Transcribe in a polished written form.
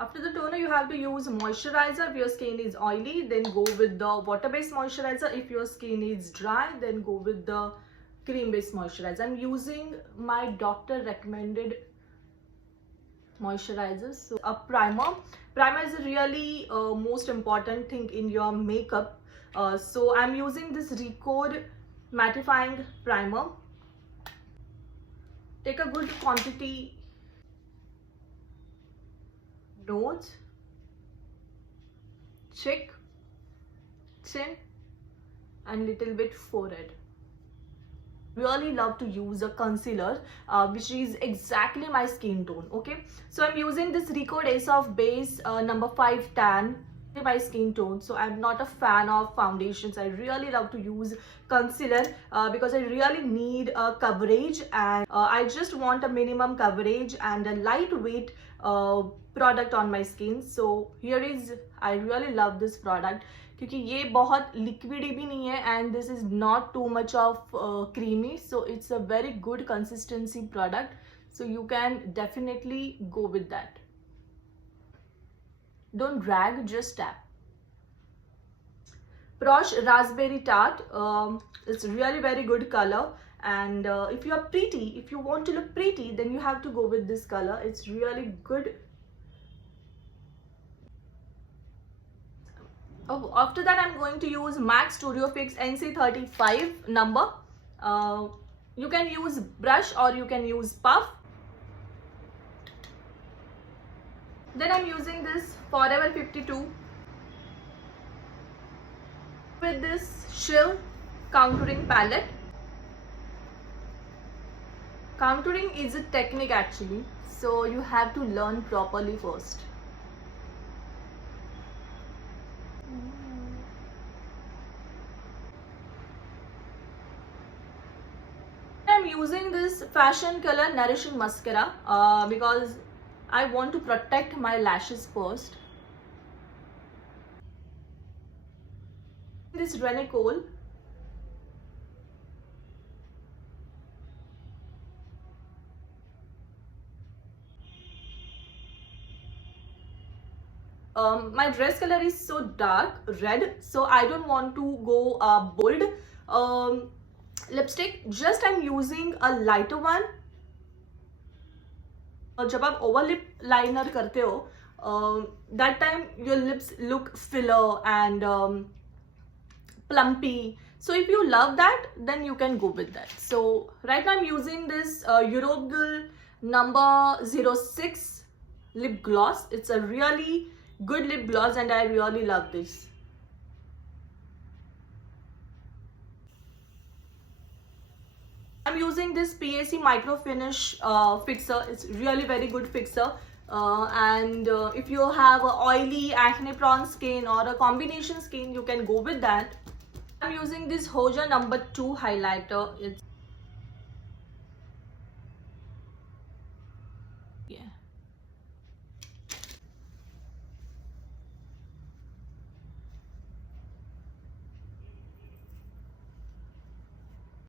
After the toner, you have to use moisturizer. If your skin is oily, then go with the water-based moisturizer. If your skin is dry, then go with the cream-based moisturizer. I'm using my doctor recommended moisturizers. So a primer. Primer is a really most important thing in your makeup. So I'm using this Recode mattifying primer. Take a good quantity. Nose, cheek, chin, and little bit forehead. Really love to use a concealer which is exactly my skin tone. Okay, so I'm using this Recode Ace of Base number 5 tan, my skin tone. So I'm not a fan of foundations. I really love to use concealer because I really need coverage, and I just want a minimum coverage and a lightweight product on my skin. So here is, I really love this product क्योंकि ये बहुत liquidy भी नहीं है and this is not too much of creamy, so it's a very good consistency product, so you can definitely go with that. Don't drag, just tap. Prosh Raspberry Tart. It's really very good color, and if you are pretty, if you want to look pretty, then you have to go with this color. It's really good. Oh, after that, I'm going to use MAC Studio Fix NC35 number. You can use brush or you can use puff. Then I'm using this Forever 52 with this Shill contouring palette. Contouring is a technique actually, so you have to learn properly first. I'm using this Fashion Color Nourishing Mascara because I want to protect my lashes first. This Rene Kohl. My dress color is so dark red, so I don't want to go bold. Lipstick, just I'm using a lighter one. जब आप over lip liner करते हो, that time your lips look filler and plumpy. So if you love that, then you can go with that. So right now I'm using this Eurogirl number 06 lip gloss. It's a really good lip gloss and I really love this. I'm using this PAC Micro Finish fixer. It's really very good fixer. And if you have a oily, acne prone skin or a combination skin, you can go with that. I'm using this Hoja number 2 highlighter. It's